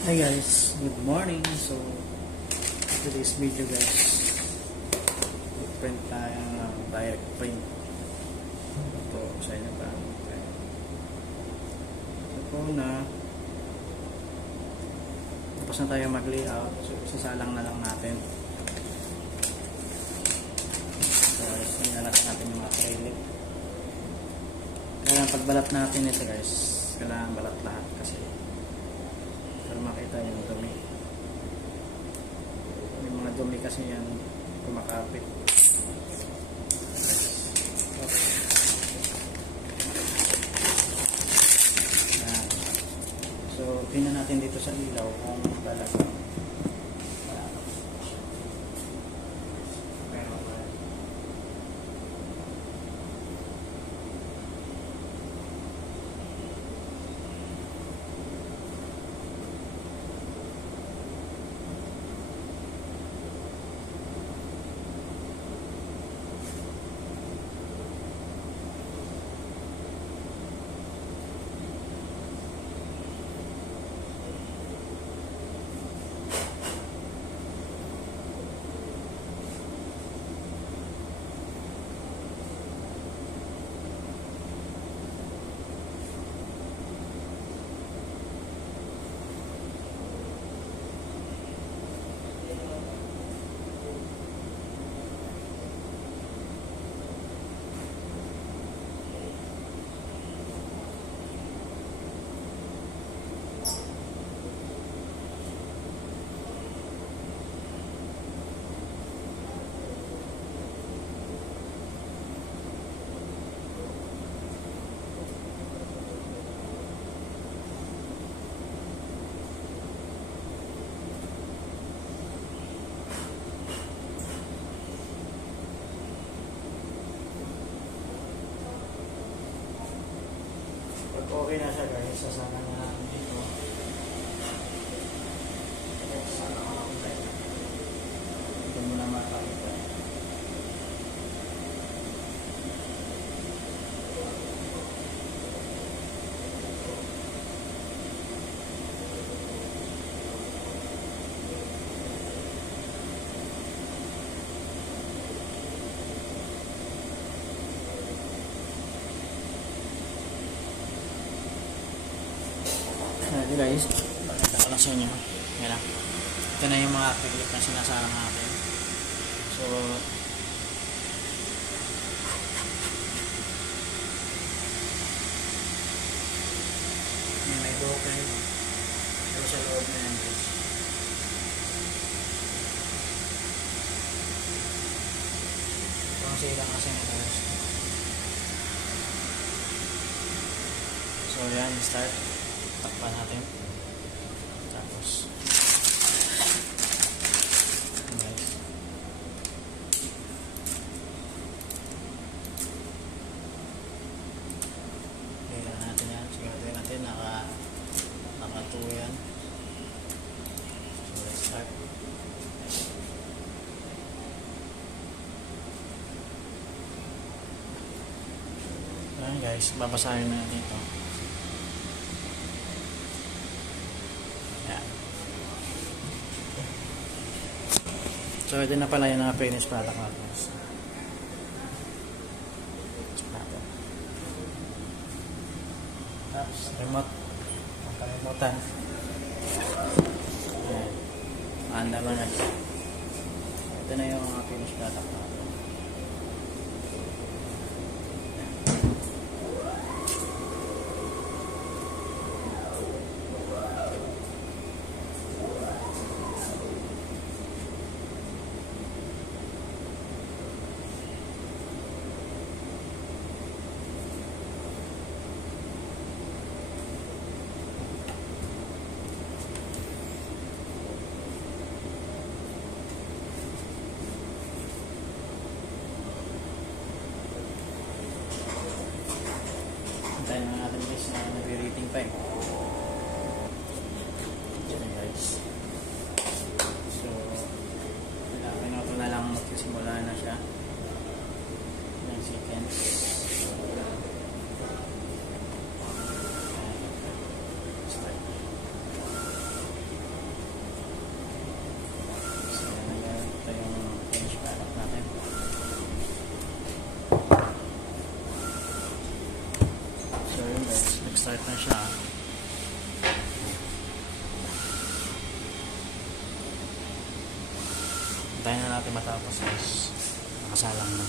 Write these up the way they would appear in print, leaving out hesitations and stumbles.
Hi guys, good morning. So today's video guys, print tayo ng direct print. Ito sa inyo pa. So na tapos na tayo mag layout, so isasalang na lang natin. So sinalatan natin yung acrylic. Kaya pagbalat natin ito guys, kailangan balat lahat kasi para makita yung dumi. May mga dumi kasi yan kumakapit. So tingnan natin dito sa ilaw kung talaga okay na siya guys, sasama na natin dito. Sana ako na kung tayo. Ito muna makakita. Ito guys, pakita ko lang sa inyo. Yan lang. Ito na yung mga acrylic na sinasama natin. So may broken pero sa loob na yan guys. Itong silang kasi nito guys. So yan, start. Takpan natin. Tapos guys, kailan natin yan. Siguro natin naka 2 yan. So let's start. Ayan guys, babasahin na dito. So ito na pala yung finished product natin. Tapos remote. Ang kalimutan. Ayan. Anda mo na. Ito na yung finished product natin. Hintayin na natin matapos guys. Nakasalang na.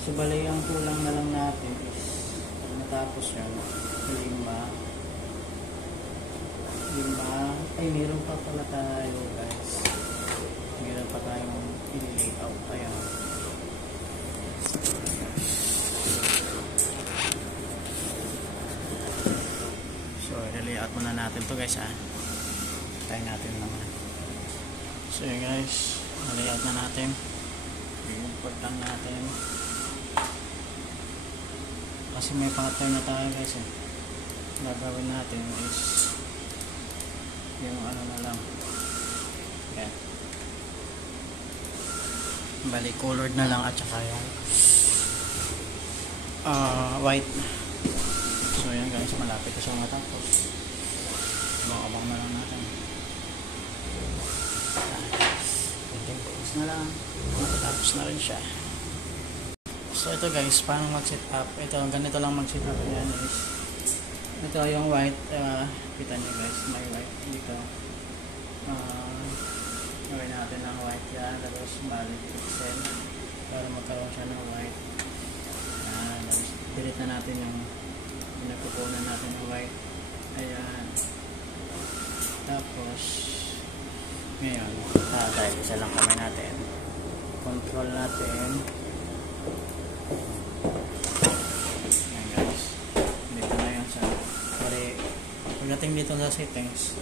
So bali ang kulang na lang natin is matapos yan, lima, ay meron pa pala tayo guys, meron pa tayong i-layout. Ayan, so i-layout muna natin to guys ha. Tayo natin naman. So yun guys, i-layout na natin, i-import lang natin kasi may pangatay na tayo guys eh. Gagawin natin is yung ano na lang yan, bali colored na lang at saka yung white. So yan guys, malapit na siya matapos. Abang na lang natin, konting pause na lang matapos na rin siya. So ito guys, paano mag-set up? Ito, ganito lang mag-set up. Yan is, ito yung white, kita nyo guys, may white dito. Gawin natin ng white yan, tapos balik pixel para magkaroon siya ng white. Yan, tapos delete na natin yung pinagkukunan natin ng white. Ayan. Tapos ngayon, dahil isa lang kamay natin, control natin. Ayan guys, dito na yan sa pagdating dito sa settings,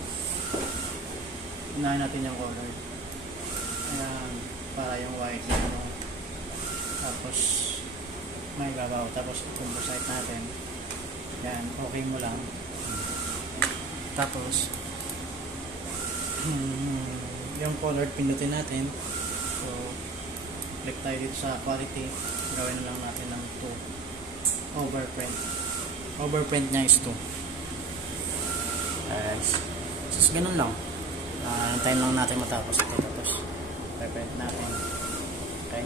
unahin natin yung color. Ayan, para yung white na ano. Tapos may babaw, tapos composite natin. Yan, okay mo lang. Tapos yung color pinutin natin. So click tayo dito sa quality, gawin na lang natin ng 2 overprint. Overprint niya is 2. So ganun lang. Hintayin lang natin matapos ito, tapos reprint natin. Okay,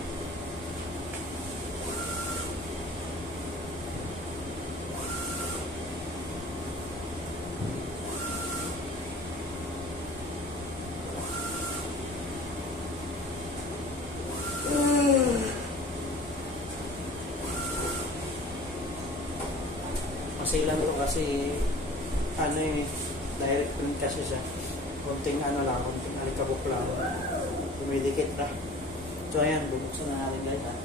kasi lang to, kasi ano eh, direct print kasi siya, konting ano lang, konting alikabok lang, kumidikit na. So ayan, bubuksan na natin guys ha.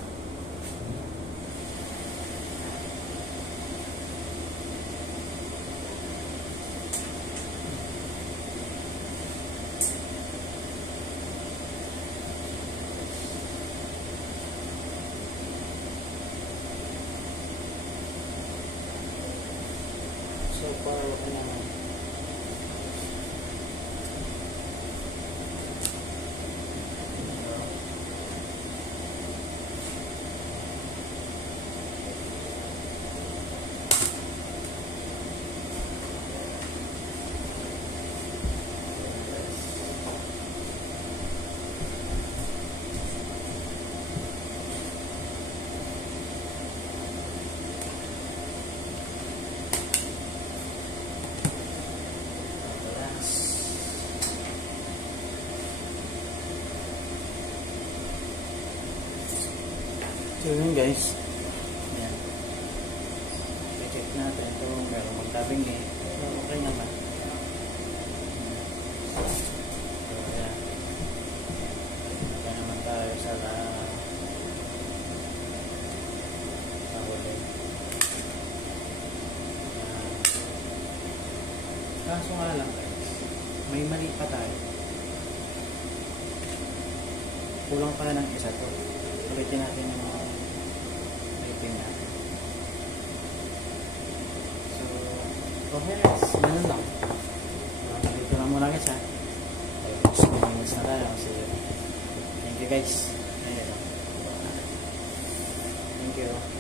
So far, okay naman. So yun guys, yan, i-check natin kung meron magtabing eh, so okay naman. So yan, okay naman tayo sa huli. Kaso nga lang guys, may mali pa tayo. Kulang pala ng isa to. Ulitin natin yung rating natin. So, okay guys, ganun lang. Dito lang muna guys ha. 10 minutes na tayo. So, thank you guys. Thank you.